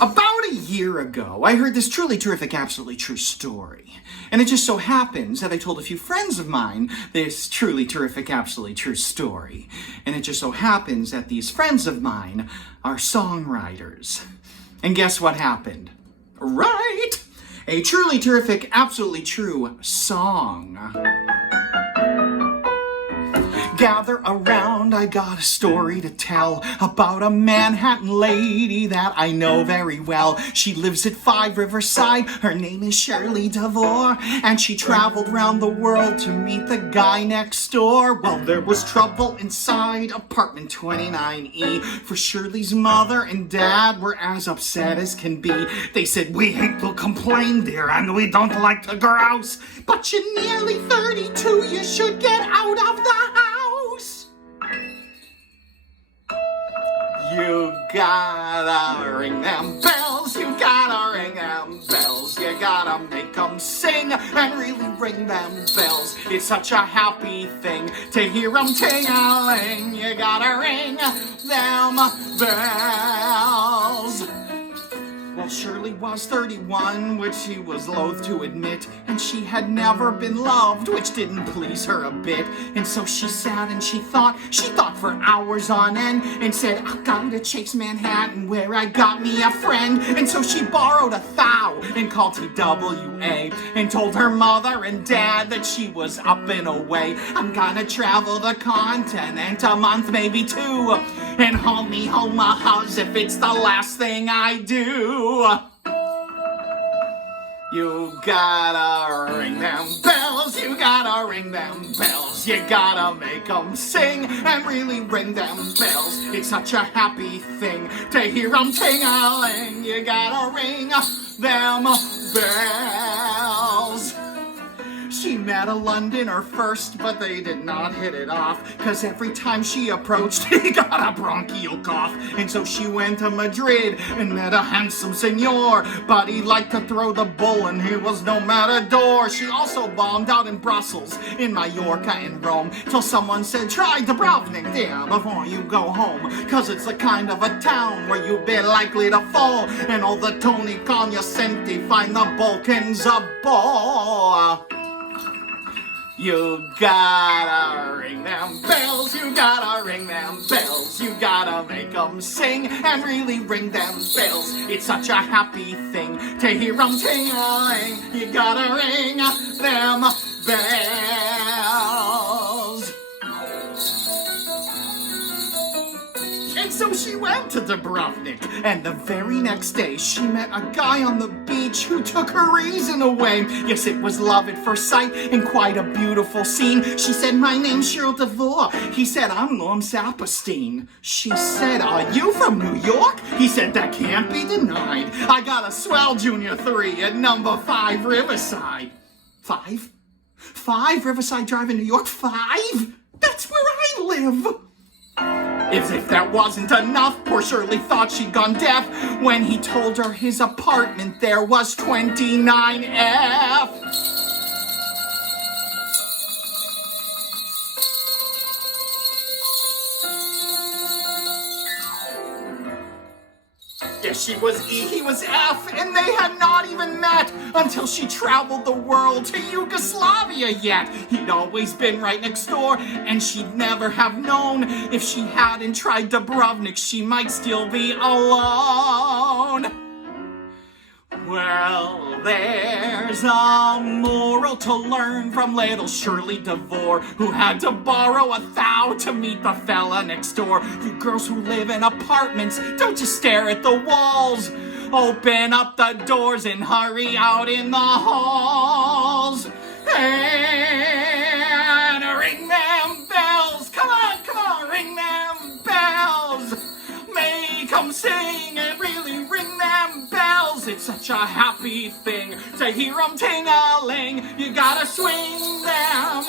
About a year ago, I heard this truly terrific, absolutely true story. And it just so happens that I told a few friends of mine this truly terrific, absolutely true story. And it just so happens that these friends of mine are songwriters. And guess what happened? Right! A truly terrific, absolutely true song. Gather around, I got a story to tell about a Manhattan lady that I know very well. She lives at 5 Riverside, her name is Shirley DeVore, and she traveled round the world to meet the guy next door. Well, there was trouble inside apartment 29E, for Shirley's mother and dad were as upset as can be. They said, "We hate to complain, dear, and we don't like to grouse, but you're nearly 32, you should get out of the house. You gotta ring them bells, you gotta ring them bells, you gotta make them sing and really ring them bells. It's such a happy thing to hear them ting-a-ling, you gotta ring them bells." Well, Shirley was 31, which she was loath to admit, and she had never been loved, which didn't please her a bit. And so she sat and she thought for hours on end, and said, "I'll go to Chase Manhattan where I got me a friend." And so she borrowed a thou and called TWA, and told her mother and dad that she was up and away. "I'm gonna travel the continent, a month, maybe 2, and haul me home a house if it's the last thing I do." You gotta ring them bells, you gotta ring them bells, you gotta make them sing and really ring them bells. It's such a happy thing to hear them ting-a-ling, you gotta ring them bells. She met a Londoner first, but they did not hit it off, 'cause every time she approached, he got a bronchial cough. And so she went to Madrid and met a handsome senor, but he liked to throw the bull and he was no matador. She also bombed out in Brussels, in Mallorca and Rome, till someone said, "Try Dubrovnik, dear, before you go home, 'cause it's the kind of a town where you'd be likely to fall, and all the Tony Cognoscenti find the Balkans a bore." You gotta ring them bells, you gotta ring them bells, you gotta make them sing and really ring them bells. It's such a happy thing to hear them ting-a-ling, you gotta ring them bells. And so she went to Dubrovnik, and the very next day she met a guy on the beach who took her reason away. Yes, it was love at first sight and quite a beautiful scene. She said, "My name's Shirley DeVore." He said, "I'm Norm Saperstein." She said, "Are you from New York?" He said, "That can't be denied. I got a swell Junior 3 at number 5 Riverside." 5? 5 Riverside Drive in New York? 5? That's where I live. As if that wasn't enough, poor Shirley thought she'd gone deaf when he told her his apartment there was 29F. Yes, she was E, he was F, and they had not even met until she traveled the world to Yugoslavia yet. He'd always been right next door, and she'd never have known if she hadn't tried Dubrovnik, she might still be alone. Well, there's a moral to learn from little Shirley DeVore, who had to borrow a thou to meet the fella next door. You girls who live in apartments, don't just stare at the walls. Open up the doors and hurry out in the halls. And ring them bells. Come on, ring them bells. Make them sing and really ring them bells. It's such a happy thing to hear them ting-a-ling. You gotta swing them